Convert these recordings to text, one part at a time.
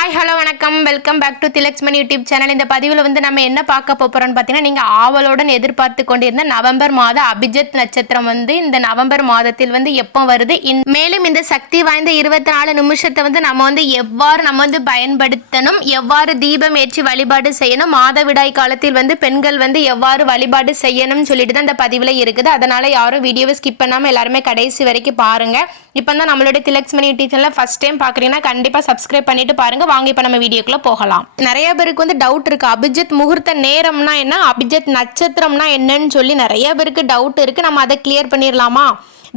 Hi hello வணக்கம். Welcome back to Thilaksman YouTube channel இந்த பதிவில் வந்து நம்ம என்ன பார்க்க போகிறோம்னு பார்த்தீங்கன்னா நீங்கள் ஆவலுடன் எதிர்பார்த்து கொண்டிருந்த நவம்பர் மாத அபிஜித் நட்சத்திரம் வந்து இந்த நவம்பர் மாதத்தில் வந்து எப்போ வருது? இன்- மேலும் இந்த சக்தி வாய்ந்த இருபத்தி நாலு நிமிஷத்தை வந்து நம்ம வந்து எவ்வாறு நம்ம வந்து பயன்படுத்தணும்? எவ்வாறு தீபம் ஏற்றி வழிபாடு செய்யணும்? மாதவிடாய் காலத்தில் வந்து பெண்கள் வந்து எவ்வாறு வழிபாடு செய்யணும்னு சொல்லிட்டு தான் இந்த பதிவில் இருக்குது. அதனால் யாரும் வீடியோவை ஸ்கிப் பண்ணாமல் எல்லாருமே கடைசி வரைக்கும் பாருங்கள் இப்போ தான் நம்மளுடைய திலக்ஸ்மணி யூடியூப் சேனலில் ஃபஸ்ட் டைம் பார்க்குறீங்கன்னா கண்டிப்பாக சப்ஸ்கிரைப் பண்ணிட்டு பாருங்க. வாங்க இப்போ நம்ம வீடியோக்குள்ள போகலாம். நிறைய பேருக்கு வந்து டவுட் இருக்கு. அபிஜித் முகூர்த்த நேரம்னா என்ன? அபிஜித் நட்சத்திரம்னா என்னன்னு சொல்லி நிறைய பேருக்கு டவுட் இருக்கு. நம்ம அதை கிளியர் பண்ணிடலாமா?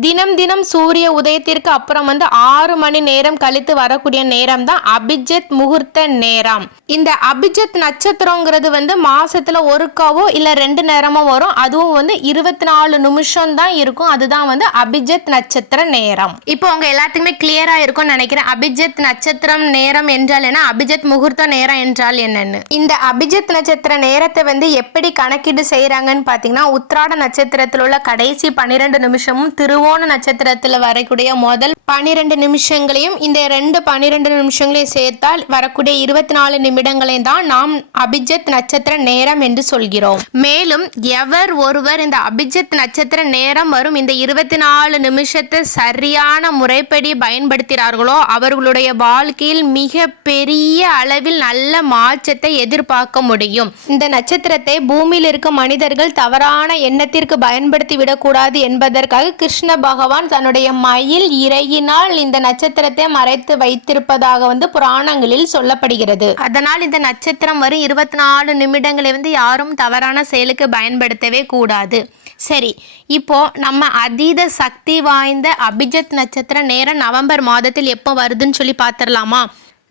தினம் தினம் சூரிய உதயத்திற்கு அப்புறம் வந்து ஆறு மணி நேரம் கழித்து வரக்கூடிய நேரம் தான் அபிஜித் முகூர்த்த நேரம். இந்த அபிஜித் நட்சத்திரங்கிறது வந்து மாசத்துல ஒருக்காவோ இல்ல ரெண்டு நேரமோ வரும். அதுவும் வந்து இருபத்தி நாலு நிமிஷம் தான் இருக்கும். அதுதான் வந்து அபிஜித் நட்சத்திர நேரம். இப்போ உங்க எல்லாத்துக்குமே கிளியரா இருக்கும்னு நினைக்கிறேன். அபிஜித் நட்சத்திரம் நேரம் என்றால் என்ன? அபிஜித் முகூர்த்த நேரம் என்றால் என்னன்னு? இந்த அபிஜித் நட்சத்திர நேரத்தை வந்து எப்படி கணக்கீடு செய்யறாங்கன்னு பாத்தீங்கன்னா உத்ராட நட்சத்திரத்தில் உள்ள கடைசி பன்னிரெண்டு நிமிஷமும் திருவோண நட்சத்திரத்தில் வரக்கூடிய முதல் பனிரெண்டு நிமிஷங்களையும் இந்த ரெண்டு பனிரெண்டு நிமிஷங்களையும் சேர்த்தால் வரக்கூடிய இருபத்தி நாலு நிமிடங்களையும் தான் நாம் அபிஜித் நட்சத்திர நேரம் என்று சொல்கிறோம். மேலும் எவர் ஒருவர் இந்த அபிஜித் நட்சத்திர நேரம் வரும் இந்த இருபத்தி நாலு நிமிஷத்தை சரியான முறைப்படி பயன்படுத்துகிறார்களோ அவர்களுடைய வாழ்க்கையில் மிக பெரிய அளவில் நல்ல மாற்றத்தை எதிர்பார்க்க முடியும். இந்த நட்சத்திரத்தை பூமியில் இருக்கும் மனிதர்கள் தவறான எண்ணத்திற்கு பயன்படுத்தி விடக்கூடாது என்பதற்காக கிருஷ்ண பகவான் தன்னுடைய மயில் இறையினால் இந்த நட்சத்திரத்தை மறைத்து வைத்திருப்பதாக வந்து புராணங்களில் சொல்லப்படுகிறது. அதனால் இந்த நட்சத்திரம் வரும் இருபத்தி நாலு நிமிடங்களை வந்து யாரும் தவறான செயலுக்கு பயன்படுத்தவே கூடாது. சரி இப்போ நம்ம அதீத சக்தி வாய்ந்த அபிஜித் நட்சத்திர நேரம் நவம்பர் மாதத்தில் எப்போ வருதுன்னு சொல்லி பார்த்துடலாமா?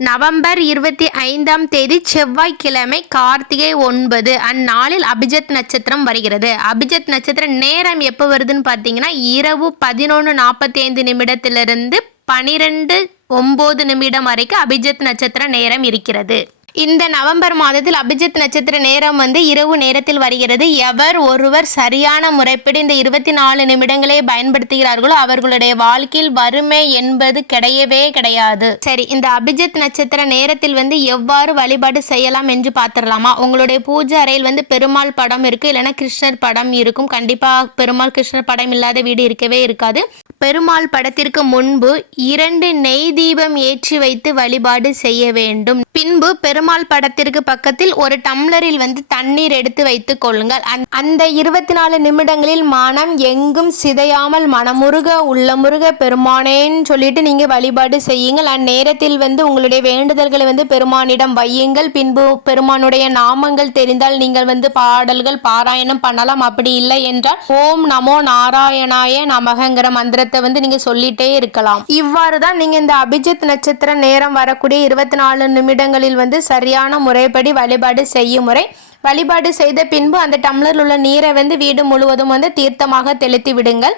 நவம்பர் இருபத்தி ஐந்தாம் தேதி செவ்வாய்க்கிழமை கார்த்திகை ஒன்பது. அந்நாளில் அபிஜத் நட்சத்திரம் வருகிறது. அபிஜத் நட்சத்திர நேரம் எப்போ வருதுன்னு பார்த்தீங்கன்னா இரவு பதினொன்று நாற்பத்தி ஐந்து நிமிடத்திலிருந்து பனிரெண்டு ஒம்பது நிமிடம் வரைக்கும் அபிஜித் நட்சத்திர நேரம் இருக்கிறது. இந்த நவம்பர் மாதத்தில் அபிஜித் நட்சத்திர நேரம் வந்து இரவு நேரத்தில் வருகிறது. எவர் ஒருவர் சரியான முறைப்படி இந்த இருபத்தி நாலு நிமிடங்களை பயன்படுத்துகிறார்களோ அவர்களுடைய வாழ்க்கையில் வறுமை என்பது கிடையவே கிடையாது. சரி இந்த அபிஜித் நட்சத்திர நேரத்தில் வந்து எவ்வாறு வழிபாடு செய்யலாம் என்று பார்த்துடலாமா? உங்களுடைய பூஜை அறையில் வந்து பெருமாள் படம் இருக்கு இல்லைன்னா கிருஷ்ணர் படம் இருக்கும். கண்டிப்பா பெருமாள் கிருஷ்ணர் படம் இல்லாத வீடு இருக்கவே இருக்காது. பெருமாள் படத்திற்கு முன்பு இரண்டு நெய் தீபம் ஏற்றி வைத்து வழிபாடு செய்ய வேண்டும். பின்பு பெருமாள் படத்திற்கு பக்கத்தில் ஒரு டம்ளரில் வந்து தண்ணீர் எடுத்து வைத்துக் கொள்ளுங்கள். அந்த- அந்த இருபத்தி நாலு நிமிடங்களில் மனம் எங்கும் சிதையாமல் மனமுருக உள்ளமுருக பெருமானேன்னு சொல்லிட்டு நீங்க வழிபாடு செய்யுங்கள். அந்நேரத்தில் வந்து உங்களுடைய வேண்டுதல்களை வந்து பெருமானிடம் வையுங்கள். பின்பு பெருமானுடைய நாமங்கள் தெரிந்தால் நீங்கள் வந்து பாடல்கள் பாராயணம் பண்ணலாம். அப்படி இல்லை என்றால் ஓம் நமோ நாராயணாய நமகங்கிற மந்திரத்தை வந்து நீங்க சொல்லிட்டே இருக்கலாம். இவ்வாறு தான் நீங்க இந்த அபிஜித் நட்சத்திர நேரம் வரக்கூடிய இருபத்தி நாலு நிமிடங்களில் வந்து சரியான முறைப்படி வழிபாடு செய்யும் முறை. வழிபாடு செய்த பின்பு அந்த டம்ளரில் உள்ள நீரை வந்து வீடு முழுவதும் வந்து தீர்த்தமாக தெளித்து விடுங்கள்.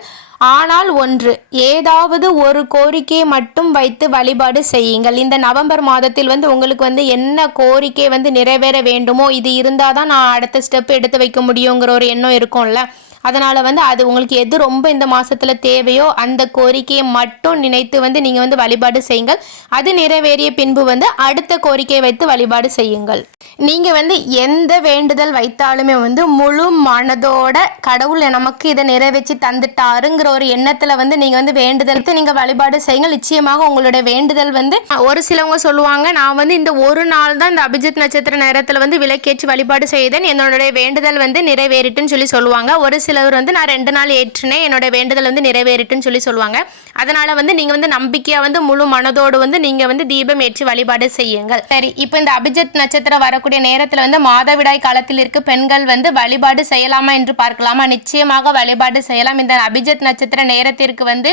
ஆனால் ஒன்று ஏதாவது ஒரு கோரிக்கையை மட்டும் வைத்து வழிபாடு செய்யுங்கள். இந்த நவம்பர் மாதத்தில் வந்து உங்களுக்கு வந்து என்ன கோரிக்கை வந்து நிறைவேற வேண்டுமோ இது இருந்தால் தான் நான் அடுத்த ஸ்டெப் எடுத்து வைக்க முடியுங்கிற ஒரு எண்ணம் இருக்கும்ல. அதனால் வந்து அது உங்களுக்கு எது ரொம்ப இந்த மாதத்தில் தேவையோ அந்த கோரிக்கையை மட்டும் நினைத்து வந்து நீங்கள் வந்து வழிபாடு செய்யுங்கள். அது நிறைவேறிய பின்பு வந்து அடுத்த கோரிக்கையை வைத்து வழிபாடு செய்யுங்கள். நீங்கள் வந்து எந்த வேண்டுதல் வைத்தாலுமே வந்து முழு மனதோட கடவுள் நமக்கு இதை நிறைவேற்றி தந்துட்டாருங்கிற ஒரு எண்ணத்தில் வந்து நீங்கள் வந்து வேண்டுதல் நீங்கள் வழிபாடு செய்யுங்கள். நிச்சயமாக உங்களுடைய வேண்டுதல் வந்து ஒரு சிலவங்க சொல்லுவாங்க நான் வந்து இந்த ஒரு நாள் தான் இந்த அபிஜித் நட்சத்திர நேரத்தில் வந்து விளக்கேற்றி வழிபாடு செய்தேன். என்னுடைய வேண்டுதல் வந்து நிறைவேறிட்டுன்னு சொல்லி சொல்லுவாங்க. ஒரு சில சிலர் வந்து நான் ரெண்டு நாள் ஏற்றினேன் என்னோட வேண்டுதல் வந்து நிறைவேறிட்டுன்னு சொல்லி சொல்லுவாங்க. அதனால வந்து நீங்க வந்து நம்பிக்கையா வந்து முழு மனதோடு வந்து நீங்க வந்து தீபம் ஏற்றி வழிபாடு செய்யுங்கள். சரி இப்போ இந்த அபிஜித் நட்சத்திரம் வரக்கூடிய நேரத்தில் வந்து மாதவிடாய் காலத்தில் இருக்க பெண்கள் வந்து வழிபாடு செய்யலாமா என்று பார்க்கலாமா? நிச்சயமாக வழிபாடு செய்யலாம். இந்த அபிஜித் நட்சத்திர நேரத்திற்கு வந்து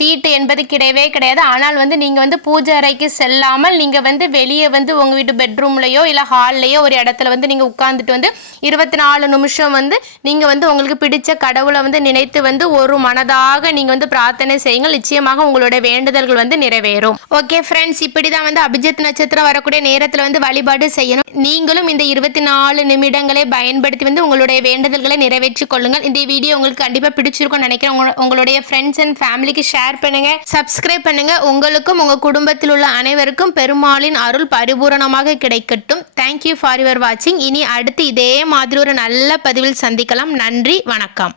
தீட்டு என்பது கிடையவே கிடையாது. ஆனால் வந்து நீங்கள் வந்து பூஜை அறைக்கு செல்லாமல் நீங்கள் வந்து வெளியே வந்து உங்கள் வீட்டு பெட்ரூம்லையோ இல்லை ஹால்லையோ ஒரு இடத்துல வந்து நீங்கள் உட்காந்துட்டு வந்து இருபத்தி நாலு நிமிஷம் வந்து நீங்கள் வந்து உங்களுக்கு பிடிச்ச கடவுளை வந்து நினைத்து வந்து ஒரு மனதாக நீங்கள் வந்து பிரார்த்தனை செய்யுங்கள். நிச்சயமாக உங்களோட வேண்டுதல்கள் வந்து நிறைவேறும். ஓகே ஃப்ரெண்ட்ஸ் இப்படி தான் வந்து அபிஜித் நட்சத்திரம் வரக்கூடிய நேரத்தில் வந்து வழிபாடு செய்யணும். நீங்களும் இந்த இருபத்தி நாலு நிமிடங்களை பயன்படுத்தி வந்து உங்களுடைய வேண்டுதல்களை நிறைவேற்றிக் கொள்ளுங்கள். இந்த வீடியோ உங்களுக்கு கண்டிப்பாக பிடிச்சிருக்கும்னு நினைக்கிறேன். உங்களுடைய ஃப்ரெண்ட்ஸ் அண்ட் ஃபேமிலிக்கு ஷேர் ஷேர் பண்ணுங்க சப்ஸ்கிரைப் பண்ணுங்க. உங்களுக்கும் உங்க குடும்பத்தில் உள்ள அனைவருக்கும் பெருமாளின் அருள் பரிபூரணமாக கிடைக்கட்டும். தேங்க்யூ ஃபார் யுவர் வாட்சிங் இனி அடுத்து இதே மாதிரி ஒரு நல்ல பதிவில் சந்திக்கலாம். நன்றி வணக்கம்.